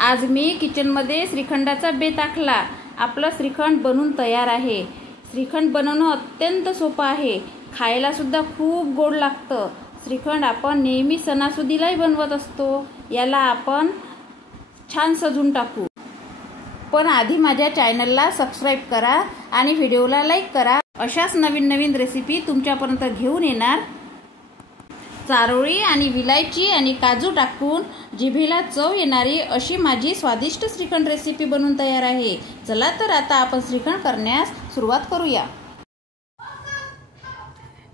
आज मी किचनमध्ये श्रीखंडाचा बेत आखला। आपलं श्रीखंड बनून तयार आहे। श्रीखंड बनवणं अत्यंत सोपं आहे, खायला सुद्धा खूप गोड लागतं। श्रीखंड आपण नेहमी सणासुदीलाही बनवत असतो। याला आपण छान सजून टाकू, पण आधी माझ्या चॅनलला सबस्क्राइब करा आणि व्हिडिओला लाईक करा। अशाच नवीन नवीन रेसिपी तुमच्यापर्यंत घेऊन येणार। चारोळी आणि विलायची आणि काजू टाकून जिभेला चव येणारी अशी माझी स्वादिष्ट श्रीखंड रेसिपी बनून तयार आहे। चला तर आता आपण श्रीखंड करण्यास सुरुवात करूया।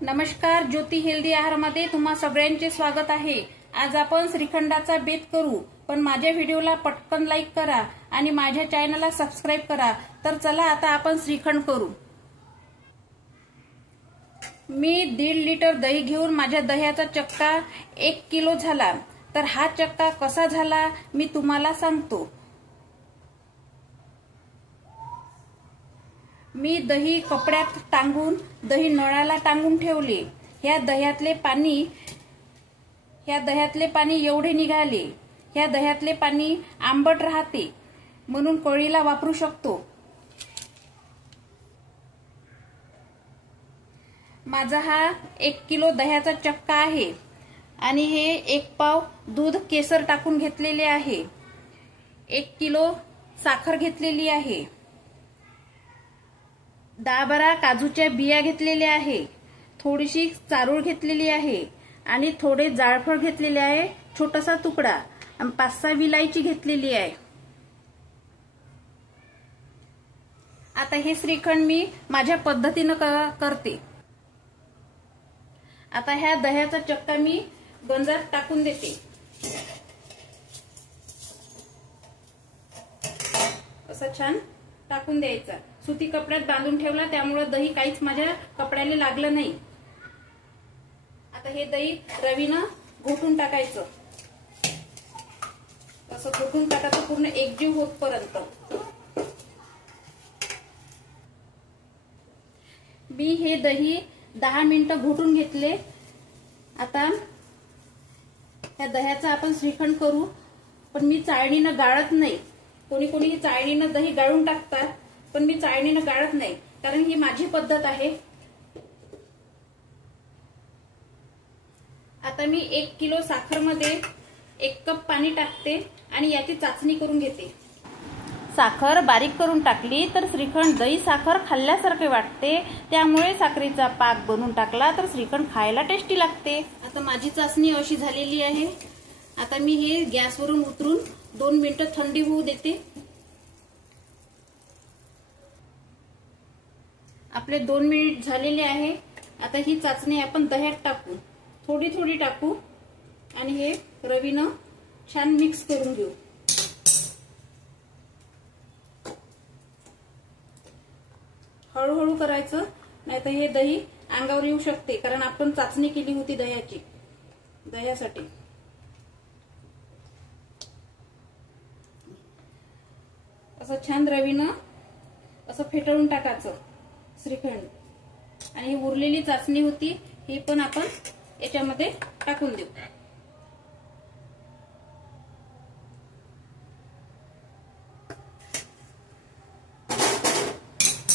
नमस्कार, ज्योती हेल्दी आहारमध्ये तुम्हा सगळ्यांचे स्वागत आहे। आज आपण श्रीखंडाचा बेत करू, पण माझ्या व्हिडिओला पटकन लाईक करा आणि माझ्या चॅनलला सबस्क्राइब करा। तर चला आता आपण श्रीखंड करू। मी 1.5 लिटर दही घेऊन माझ्या दह्याचा चक्का 1 किलो झाला। तर हा चक्का कसा झाला मी तुम्हाला सांगतो। मी दही कपड्यात टांगून दही नळाला टांगून ठेवले। ह्या दह्यातले पाणी एवढे निघाले। ह्या दह्यातले पाणी आंबट राहते, म्हणून कढईला वापरू शकतो। माझा हा 1 किलो दह्याचा चक्का आहे आणि हे 1 पाव दूध केसर टाकून घेतलेले आहे। 1 किलो साखर घेतलेली आहे। 10-12 काजूच्या बिया घेतलेल्या आहे। थोडीशी चारोळ घेतलेली आहे आणि थोडे जायफळ घेतलेले आहे, छोटासा तुकडा, आणि 5-6 विलायची घेतलेली आहे। आता हे श्रीखंड मी माझ्या पद्धतीने करते। आता ह्या दह्याचा चक्का मी गंजात टाकून देते। असं छान टाकून द्यायचा। सुती कपड्यात बांधून ठेवला, त्यामुळे दही काहीच माझ्या कपड्याला लागलं नाही। आता हे दही रवीनं घोटून टाकायचं। असं घोटून टाकायचं पूर्ण एकजीव होतपर्यंत। मी हे दही 10 मिनिटं घोटून घेतले। आता या दह्याचा आपण श्रीखंड करू, पण मी चाळणीनं गाळत नाही। कोणी कोणी चाळणीनं दही गाळून टाकतात, पण मी चाळणीनं गाळत नाही, कारण ही माझी पद्धत आहे। आता मी 1 किलो साखरमध्ये 1 कप पाणी टाकते आणि याची चाचणी करून घेते। साखर बारीक करून टाकली तर श्रीखंड दही साखर खाल्ल्यासारखे वाटते, त्यामुळे साखरेचा पाक बनवून टाकला तर श्रीखंड खायला टेस्टी लागते। आता माझी चाचणी अशी झालेली आहे। आता मी हे गॅसवरून उतरून 2 मिनिटं थंडी होऊ देते। आपले 2 मिनिट झालेले आहे। आता ही चाचणी आपण दह्यात टाकू, थोडी थोडी टाकू आणि हे रवीनं छान मिक्स करून घेऊ। हळूहळू करायचं, नाहीतर हे दही अंगावर येऊ शकते, कारण आपण चाचणी केली होती दह्यासाठी। असं छान रवीनं असं फेटाळून टाकायचं श्रीखंड, आणि ही उरलेली चाचणी होती ही पण आपण याच्यामध्ये टाकून देऊ।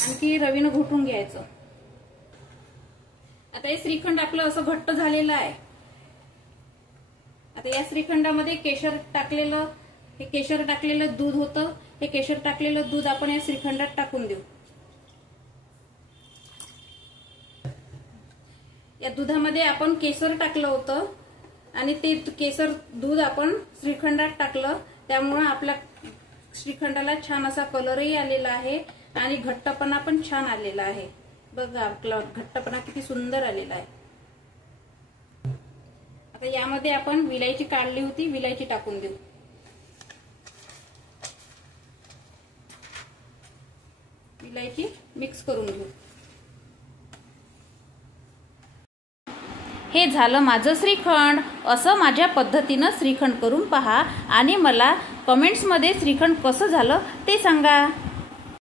आणखी रवीनं घोटून घ्यायचं। आता हे श्रीखंड आपलं असं घट्ट झालेलं आहे। आता या श्रीखंडामध्ये केशर टाकलेलं दूध होतं। हे केशर टाकलेलं दूध आपण या श्रीखंडात टाकून देऊ। या दुधामध्ये आपण केसर टाकलं होतं आणि ते केसर दूध आपण श्रीखंडात टाकलं, त्यामुळे आपल्या श्रीखंडाला छान असा कलरही आलेला आहे आणि घट्टपणा पण छान आलेला आहे। बघा आपला घट्टपणा किती सुंदर आलेला आहे। आता यामध्ये आपण विलायची काढली होती, विलायची टाकून देऊ। विलायची मिक्स करून घेऊ। हे झालं माझं श्रीखंड। असं माझ्या पद्धतीनं श्रीखंड करून पहा आणि मला कमेंट्समध्ये श्रीखंड कसं झालं ते सांगा।